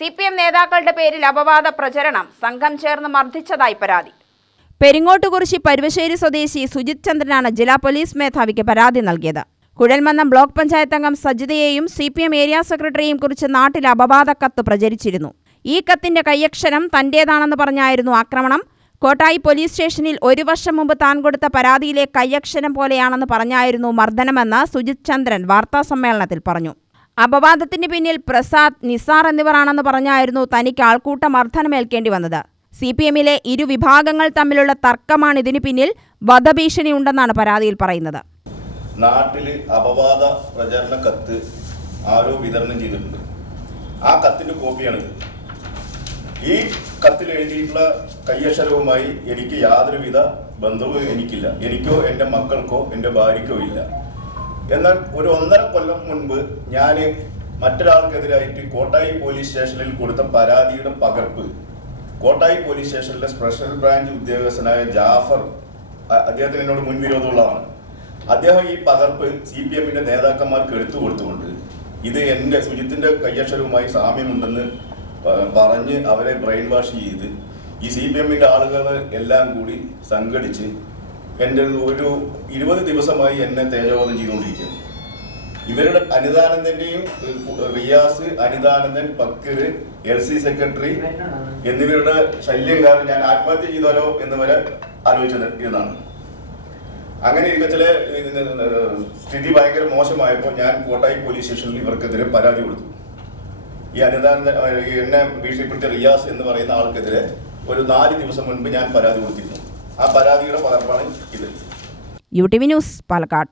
C P M നേതാക്കളുടെ പേരിൽ അപവാദ പ്രചരണം സംഘം ചേർന്ന് മർദ്ദിച്ചതായി പരാതി. പെരിങ്ങോട്ടുകുറിശി പരുവശ്ശേരി സ്വദേശി സുജിത് ചന്ദ്രനാണ് ജില്ലാ പോലീസ് മേധാവിക്ക് പരാതി നൽകിയത്. കുഴൽമന്നം ബ്ലോക്ക് പഞ്ചായത്ത് അംഗം സജിതയെയും സി പി എം ഏരിയ സെക്രട്ടറിയെയും കുറിച്ച് നാട്ടിൽ അപവാദ കത്ത് പ്രചരിച്ചിരുന്നു. ഈ കത്തിന്റെ കയ്യക്ഷരം തന്റേതാണെന്ന് പറഞ്ഞായിരുന്നു ആക്രമണം. കോട്ടായി പോലീസ് സ്റ്റേഷനിൽ ഒരു വർഷം മുമ്പ് താൻ കൊടുത്ത പരാതിയിലെ കയ്യക്ഷരം പോലെയാണെന്ന് പറഞ്ഞായിരുന്നു മർദ്ദനമെന്ന് സുജിത് ചന്ദ്രൻ വാർത്താസമ്മേളനത്തിൽ പറഞ്ഞു. അപവാദത്തിന് പിന്നിൽ പ്രസാദ് നിസാർ എന്നിവരാണെന്ന് പറഞ്ഞായിരുന്നു തനിക്ക് ആൾക്കൂട്ട മർദ്ദനമേൽക്കേണ്ടി വന്നത്. സി പി എമ്മിലെ ഇരുവിഭാഗങ്ങൾ തമ്മിലുള്ള തർക്കമാണ് ഇതിന് പിന്നിൽ വധഭീഷണി ഉണ്ടെന്നാണ് പരാതിയിൽ പറയുന്നത്. നാട്ടിൽ അപവാദ പ്രചരണ കത്ത് ആരോ വിതരണം ചെയ്തിട്ടുണ്ട്. ആ കത്തിന്റെ കോപ്പിയാണ് ഈ കത്തിൽ എഴുതിയിട്ടുള്ള കയ്യക്ഷരവുമായി എനിക്ക് യാതൊരുവിധ ബന്ധവും എനിക്കില്ല. എനിക്കോ എന്റെ മക്കൾക്കോ എന്റെ ഭാര്യക്കോ ഇല്ല. എന്നാൽ ഒരു ഒന്നര കൊല്ലം മുൻപ് ഞാൻ മറ്റൊരാൾക്കെതിരായിട്ട് കോട്ടായി പോലീസ് സ്റ്റേഷനിൽ കൊടുത്ത പരാതിയുടെ പകർപ്പ്. കോട്ടായി പോലീസ് സ്റ്റേഷനിലെ സ്പെഷ്യൽ ബ്രാഞ്ച് ഉദ്യോഗസ്ഥനായ ജാഫർ അദ്ദേഹത്തിന് എന്നോട് മുൻവിരോധമുള്ളതാണ് അദ്ദേഹം ഈ പകർപ്പ് സി പി എമ്മിന്റെ നേതാക്കന്മാർക്ക് എടുത്തു കൊടുത്തുകൊണ്ട് ഇത് എന്റെ സുജിത്തിന്റെ കയ്യക്ഷരവുമായി സാമ്യമുണ്ടെന്ന് പറഞ്ഞ് അവരെ ബ്രെയിൻ വാഷ് ചെയ്ത് ഈ സി പി എമ്മിന്റെ ആളുകൾ എല്ലാം കൂടി സംഘടിച്ച് എന്റെ ഒരു ഇരുപത് ദിവസമായി എന്നെ തേജോവധം ചെയ്തുകൊണ്ടിരിക്കുന്നു. ഇവരുടെ അനിതാനന്ദന്റെയും ഏഹ്, Riyas Anithanandan Bakkar L C secretary എന്നിവരുടെ ശല്യം കാരണം ഞാൻ ആത്മഹത്യ ചെയ്താലോ എന്ന് വരെ ആലോചിച്ചത് ഇരുന്നാണ് അങ്ങനെ ഇരിക്കത്തിൽ സ്ഥിതി ഭയങ്കര മോശമായപ്പോൾ ഞാൻ കോട്ടായി പോലീസ് സ്റ്റേഷനിൽ ഇവർക്കെതിരെ പരാതി കൊടുത്തു. ഈ ഈ എന്നെ ഭീഷണിപ്പെടുത്തിയ റിയാസ് എന്ന് പറയുന്ന ആൾക്കെതിരെ ഒരു നാല് ദിവസം മുൻപ് ഞാൻ പരാതി കൊടുത്തിരുന്നു. ആ പരാതിയുടെ പകർപ്പാണ് ഇത്. U T V news Palakkad.